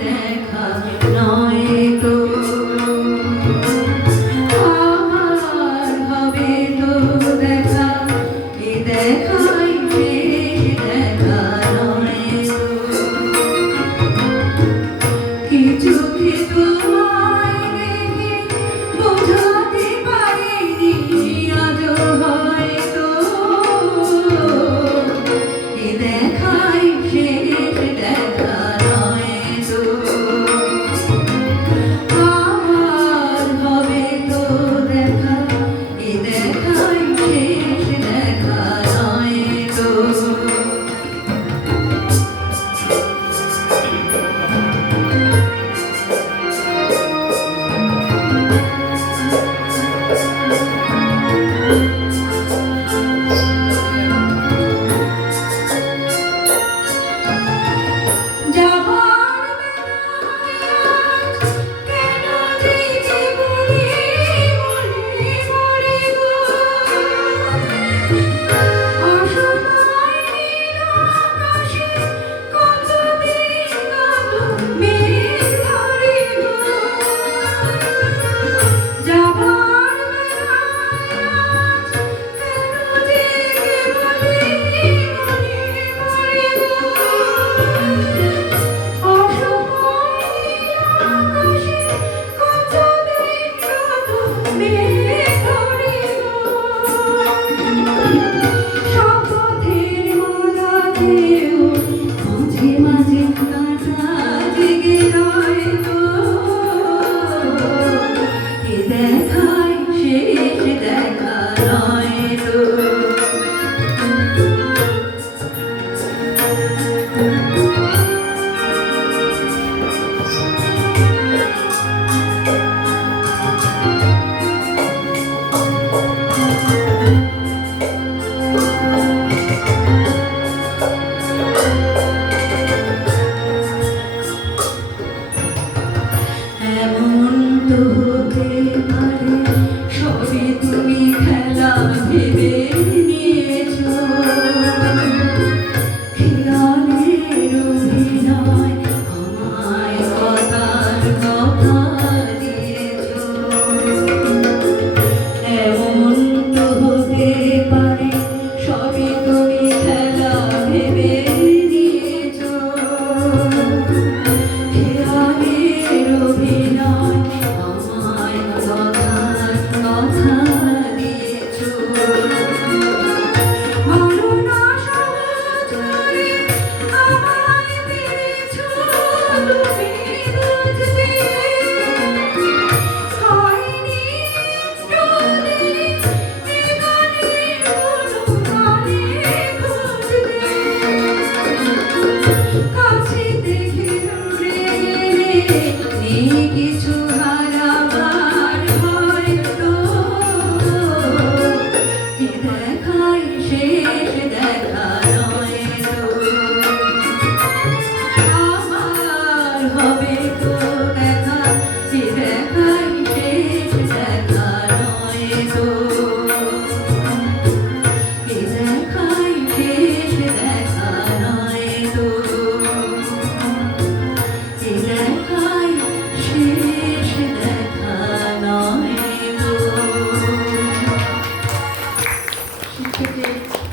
দেখা নয় তো আমার হবে তো দেখা এ দেখাই শেষ দেখা নয় তো কিছু কিছু বোঝাতে পারিনি আজ হয়তো এ দেখাই শেষ দেখা নয় তো আমার হবে তো দেখা এ দেখাই শেষ দেখা নয় তো এমন তো হতে পারে সবই তুমি খেলা ভেবে নিয়েছো খেয়ালের অভিনয় আমায় কথার কথা দিয়েছো এমন তো হতে পারে সবই তুমি খেলা ভেবে নিয়েছো খেয়ালের অভিনয় আমায় কথার কথা দিয়েছো বলো না সহজ করে আমায় পেরেছো তুমি বুঝতে হয়নি একটু দেরি এ গানের কোনো গানে খুঁজতে